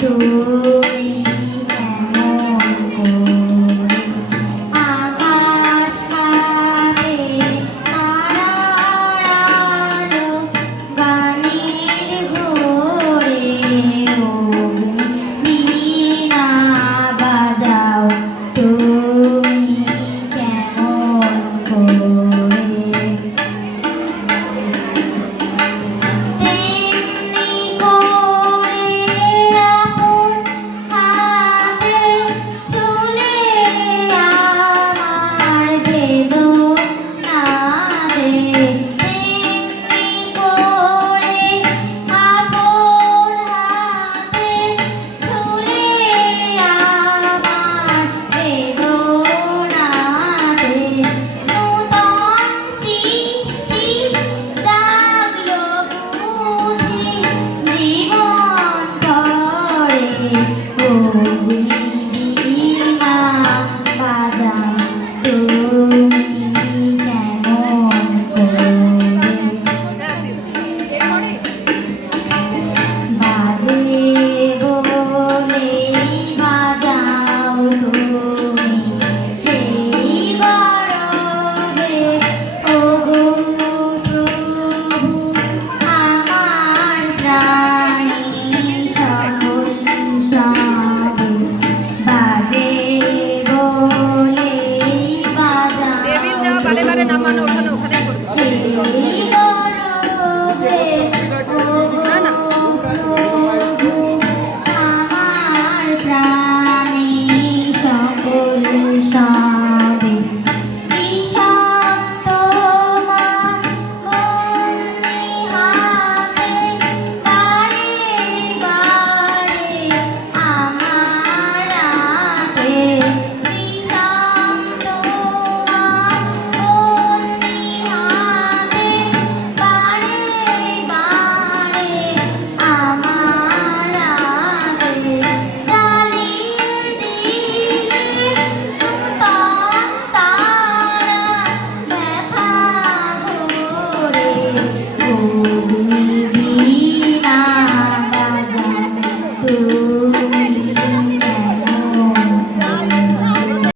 什 বাজে বলে বাজা বারে বারে নামানো ওঠানো